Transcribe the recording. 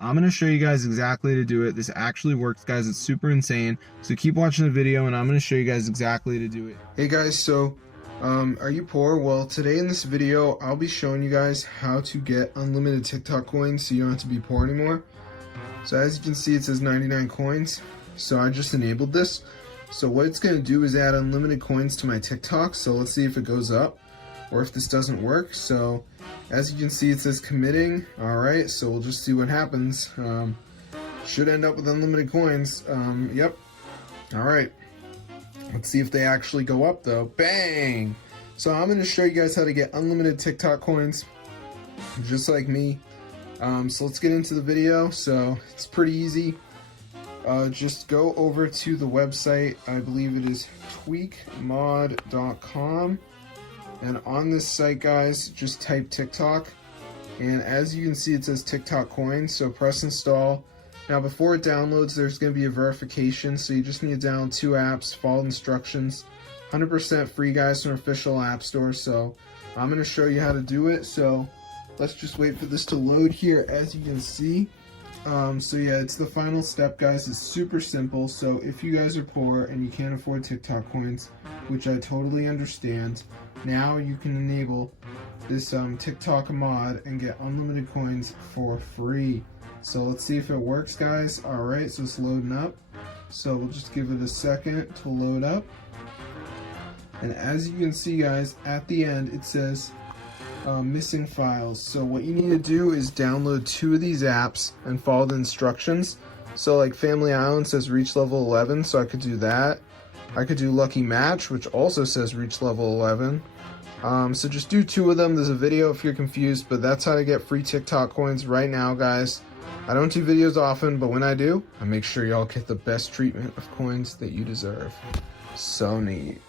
I'm going to show you guys exactly how to do it. This actually works, guys. It's super insane. So keep watching the video and I'm going to show you guys exactly how to do it. Hey guys, so are you poor? Well, today in this video, I'll be showing you guys how to get unlimited TikTok coins so you don't have to be poor anymore. So as you can see, it says 99 coins. So I just enabled this. So what it's going to do is add unlimited coins to my TikTok. So let's see if it goes up or if this doesn't work. So as you can see, it says committing. All right, so we'll just see what happens. Should end up with unlimited coins. Yep. All right. Let's see if they actually go up though. Bang! So I'm going to show you guys how to get unlimited TikTok coins, just like me. So let's get into the video. So it's pretty easy. Just go over to the website. I believe it is tweakmod.com. And on this site, guys, just type TikTok. And as you can see, it says TikTok coins. So press install. Now before it downloads, there's going to be a verification. So you just need to download 2 apps, follow instructions. 100% free, guys, from official app store. So I'm going to show you how to do it. So let's just wait for this to load here. As you can see, so yeah, it's the final step, guys. It's super simple. So if you guys are poor and you can't afford TikTok coins, which I totally understand, now you can enable this TikTok mod and get unlimited coins for free. So let's see if it works, guys. All right, so it's loading up. So we'll just give it a second to load up. And as you can see, guys, at the end it says missing files. So what you need to do is download 2 of these apps and follow the instructions. So like Family Island says reach level 11, so I could do that. I could do Lucky Match, which also says reach level 11. So just do 2 of them. There's a video if you're confused, but that's how to get free TikTok coins right now, guys. I don't do videos often, but when I do, I make sure y'all get the best treatment of coins that you deserve. So neat.